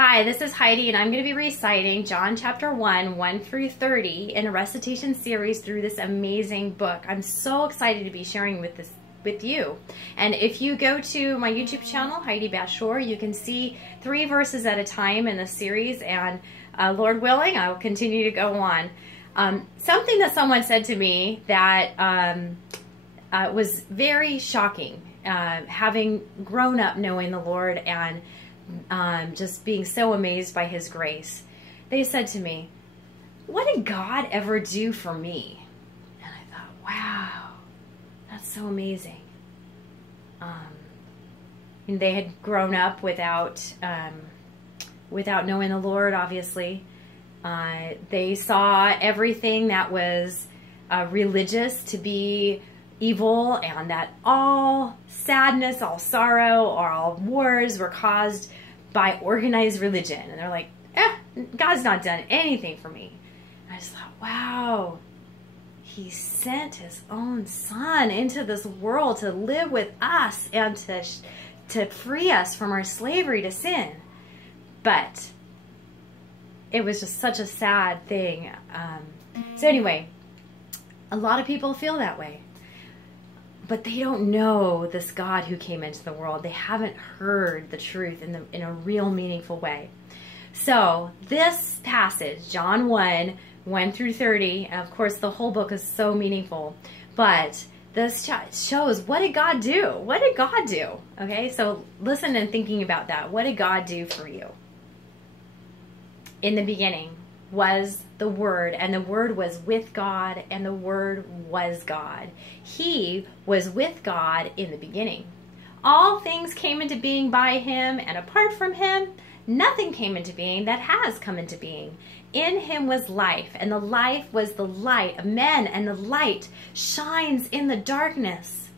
Hi, this is Heidi, and I'm going to be reciting John chapter 1, 1 through 30 in a recitation series through this amazing book. I'm so excited to be sharing with you. And if you go to my YouTube channel, Heidi Bashor, you can see 3 verses at a time in the series, and Lord willing, I will continue to go on. Something that someone said to me that was very shocking, having grown up knowing the Lord and just being so amazed by His grace. They said to me, "What did God ever do for me?" And I thought, wow, that's so amazing. And they had grown up without knowing the Lord, obviously. They saw everything that was religious to be evil, and that all sadness, all sorrow, or all wars were caused by organized religion. And they're like, God's not done anything for me. And I just thought, wow, He sent His own Son into this world to live with us and to free us from our slavery to sin. But it was just such a sad thing. So anyway, a lot of people feel that way. But they don't know this God who came into the world. They haven't heard the truth in a real meaningful way. So this passage, John 1, 1 through 30, and of course the whole book is so meaningful, but this shows, what did God do? What did God do? Okay, so listen and thinking about that. What did God do for you? In the beginning was the Word, and the Word was with God, and the Word was God. He was with God in the beginning. All things came into being by Him, and apart from Him, nothing came into being that has come into being. In Him was life, and the life was the light of men, and the light shines in the darkness,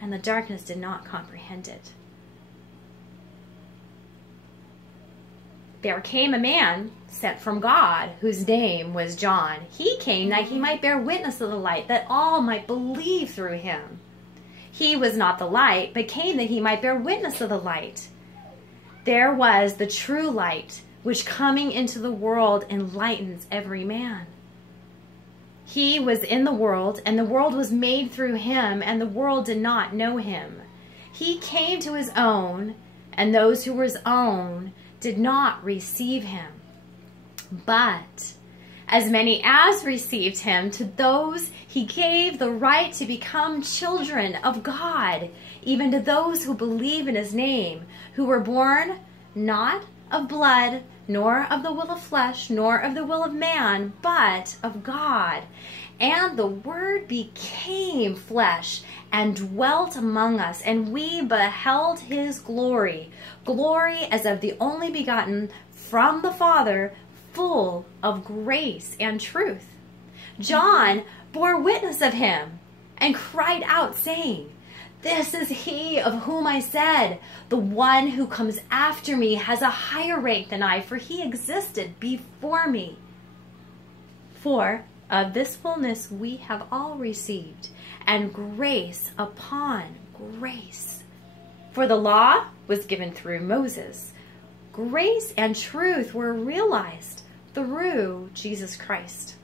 and the darkness did not comprehend it. There came a man sent from God, whose name was John. He came that he might bear witness of the light, that all might believe through him. He was not the light, but came that he might bear witness of the light. There was the true light, which coming into the world enlightens every man. He was in the world, and the world was made through him, and the world did not know him. He came to his own, and those who were his own did not receive him. But as many as received him, to those he gave the right to become children of God, even to those who believe in his name, who were born not of blood, nor of the will of flesh, nor of the will of man, but of God. And the Word became flesh and dwelt among us, and we beheld his glory, glory as of the only begotten from the Father, full of grace and truth. John bore witness of him and cried out, saying, "This is he of whom I said, the one who comes after me has a higher rank than I, for he existed before me." For of this fullness we have all received, and grace upon grace. For the law was given through Moses. Grace and truth were realized through Jesus Christ.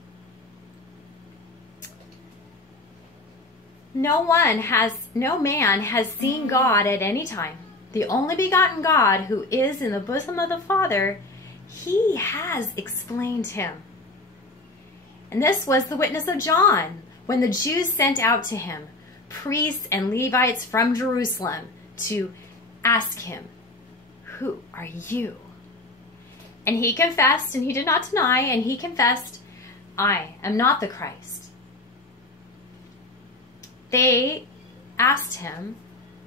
No man has seen God at any time. The only begotten God, who is in the bosom of the Father, he has explained him. And this was the witness of John, when the Jews sent out to him priests and Levites from Jerusalem to ask him, "Who are you?" And he confessed, and he did not deny, and he confessed, "I am not the Christ." They asked him,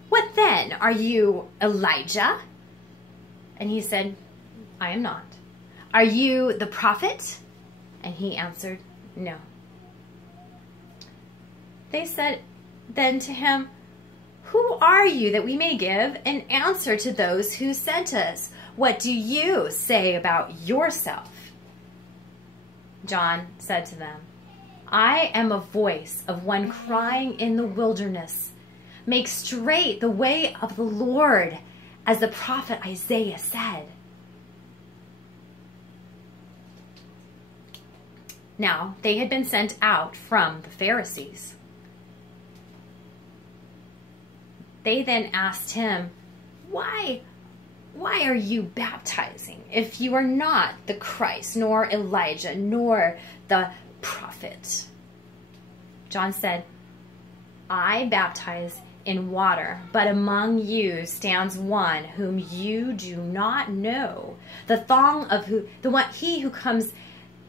"What then? Are you Elijah?" And he said, "I am not." "Are you the prophet?" And he answered, "No." They said then to him, "Who are you, that we may give an answer to those who sent us? What do you say about yourself?" John said to them, "I am a voice of one crying in the wilderness, 'Make straight the way of the Lord,' as the prophet Isaiah said." Now, they had been sent out from the Pharisees. They then asked him, Why are you baptizing if you are not the Christ, nor Elijah, nor the prophet? John said, I baptize in water, but among you stands one whom you do not know.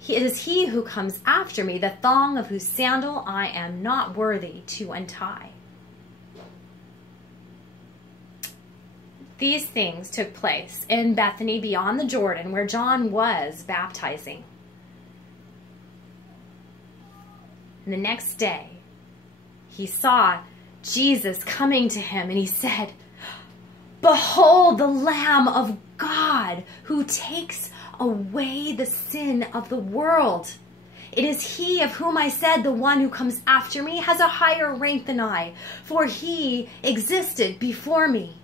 It is he who comes after me, the thong of whose sandal I am not worthy to untie. These things took place in Bethany beyond the Jordan, where John was baptizing. And the next day, he saw Jesus coming to him, and he said, Behold the Lamb of God who takes away the sin of the world. It is he of whom I said, the one who comes after me has a higher rank than I, for he existed before me.